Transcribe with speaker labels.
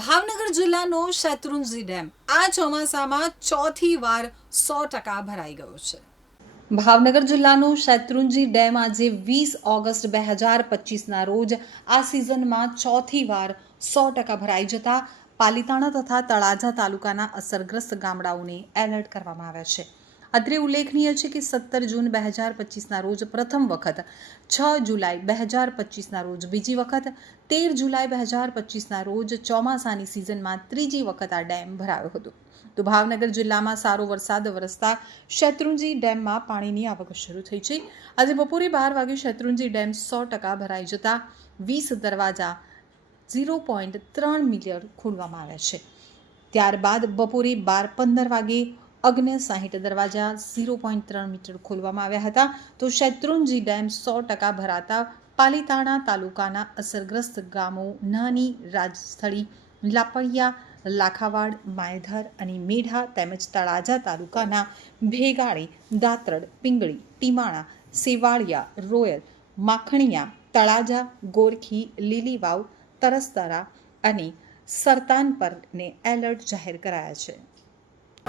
Speaker 1: ભાવનગર જિલ્લાનો શેત્રુંજી ડેમ આ ચોમાસામાં ચોથી વાર સો ટકા ભરાઈ ગયો છે. ભાવનગર જિલ્લાનો શેત્રુંજી ડેમ આજે વીસ ઓગસ્ટ બે હજાર પચીસના રોજ આ સિઝનમાં ચોથી વાર સો ટકા ભરાઈ જતા પાલિતાણા તથા તળાજા તાલુકાના અસરગ્રસ્ત ગામડાઓને એલર્ટ કરવામાં આવ્યા છે. અત્રે ઉલ્લેખનીય છે કે સત્તર જૂન બે હજાર પચીસના રોજ પ્રથમ વખત, છ જુલાઈ બે હજાર પચીસના રોજ બીજી વખત, તેર જુલાઈ બે હજાર પચીસના રોજ ચોમાસાની સિઝનમાં ત્રીજી વખત આ ડેમ ભરાયો હતો. તો ભાવનગર જિલ્લામાં સારો વરસાદ વરસતા શેત્રુંજી ડેમમાં પાણીની આવક શરૂ થઈ છે. આજે બપોરે બાર વાગે શેત્રુંજી ડેમ સો ટકા ભરાઈ જતા વીસ દરવાજા ઝીરો પોઈન્ટ ત્રણ મીટર ખોલવામાં આવ્યા છે. ત્યારબાદ બપોરે બાર પંદર વાગે અગ્ન્ય સાહીઠ દરવાજા ઝીરો પોઈન્ટ ત્રણ મીટર ખોલવામાં આવ્યા હતા. તો શેત્રુંજી ડેમ સો ટકા ભરાતા પાલીતાણા તાલુકાના અસરગ્રસ્ત ગામો નાની રાજસ્થળી, લાપડિયા, લાખાવાડ માયધર અને મેઢા તેમજ તળાજા તાલુકાના ભેગાળી દાતરડ, પિંગળી, ટીમાણા, સેવાળિયા, રોયલ, માખણિયા, તળાજા, ગોરખી, લીલીવાવ, તરસતરા અને સરતાન પરને એલર્ટ જાહેર કરાયા છે.